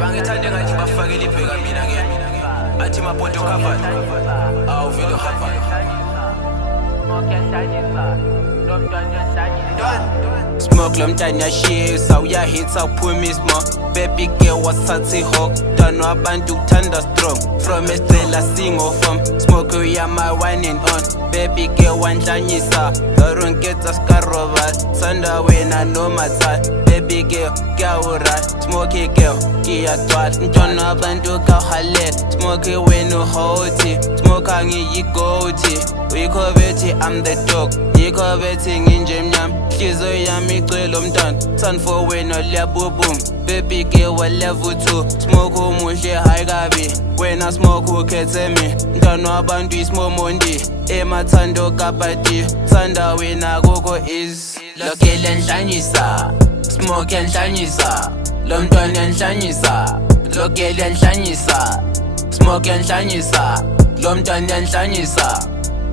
bangithande ngathi bafakele ibheka mina ke athi maponto covered awuvelo hapa Smoke lomntana yashisa uyahitha uphumismo baby girl wasatsi hawk dano abantu kuthanda strong from Estrella single from smoke uyama wine and on baby girl wanhlanyisa garonketsa skarova sanda wena no matsala baby girl kuyawura smoke girl kiyagcwala ntwana abantu kawhalela smoke wena uhoti smoke angiyigoti uyikho bethi I'm the dog yikho bethi nginje mnyama hliziyo yami igcwele umntwana sanfo wena liyabubum baby girl wa level 2 smoke umuhle hayi kabi wena smoke ukhethe mina ntwana wabantu isimomondi emathando kabadi thanda wena koko is lokele enhlanyisa smoke enhlanyisa lo mntwana enhlanyisa lokele enhlanyisa smoke enhlanyisa lo mntwana enhlanyisa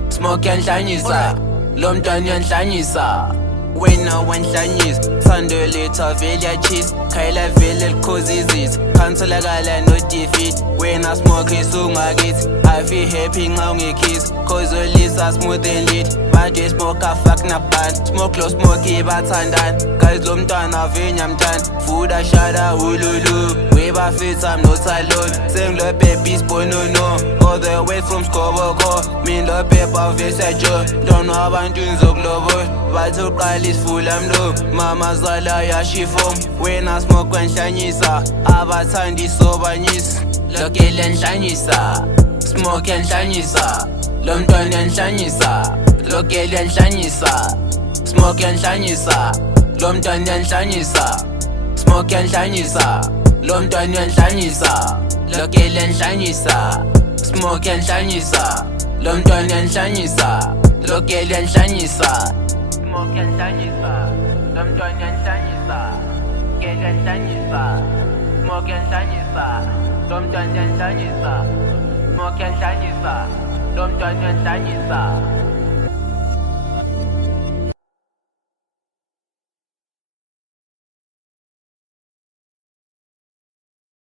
smoke enhlanyisa lo mntwana enhlanyisa wena wenhlanyisa thando letha vele yachisa khayela vele likhoza izitha khansolakala no defeat wena smoke isungakithi I feel happy nxa ungikiss cause ulisa smooth and lit baje smoke afak nabantu smoke lo smoke bathandana guys lo mntwana avenya mntana fuda shada ululu weba fit I'm not alone senglo baby sponono all the way from Skoboko mina lo paper vese jo don't abantu ngizokulobola bathi uqala isifula mlo mama zala yashifo wena smoke wenhlanyisa abathandi sobanyisa lokele enhlanyisa smoke enhlanyisa lo mntwana enhlanyisa lokele enhlanyisa smoke enhlanyisa lo mntwana enhlanyisa smoke enhlanyisa lo mntwana enhlanyisa lokele enhlanyisa smoke enhlanyisa lo mntwana enhlanyisa lokele enhlanyisa smoke enhlanyisa lo mntwana enhlanyisa lokele enhlanyisa smoke enhlanyisa lo mntwana enhlanyisa smoke enhlanyisa lo mntwana enhlanyisa